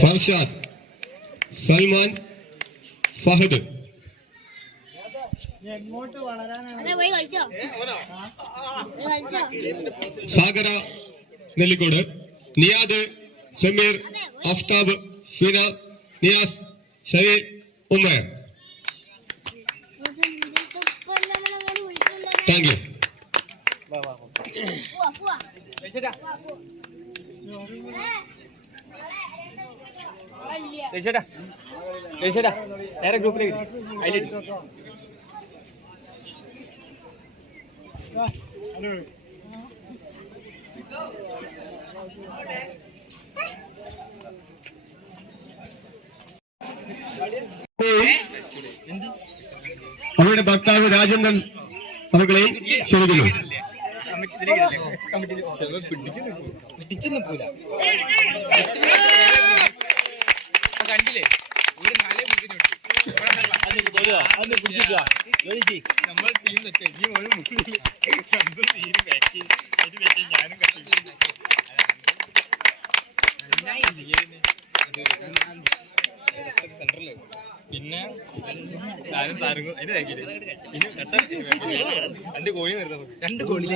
Farshad, Salman, Fahad. Sagara Nellikode, Niyad, Sameer, Aftab, Finas, Niyas, Shaheer, Umar. Thank you. നേരെ ഗ്രൂപ്പിലേക്ക് അതിലിട്ട് അവരുടെ ഭർത്താവ് രാജേന്ദ്രൻ അവർകളെയും ക്ഷണിക്കുന്നു. പിടിച്ചു നിൽക്കൂല കണ്ടില്ലേ ഒരു നാലേ നമ്മൾ ടീം ഈ ഒരു മുകളിൽ ഞാനും പിന്നെ ഞാനും സാറും അതിന് രണ്ട് കോഴി നിർത്താം. 2 കോഴി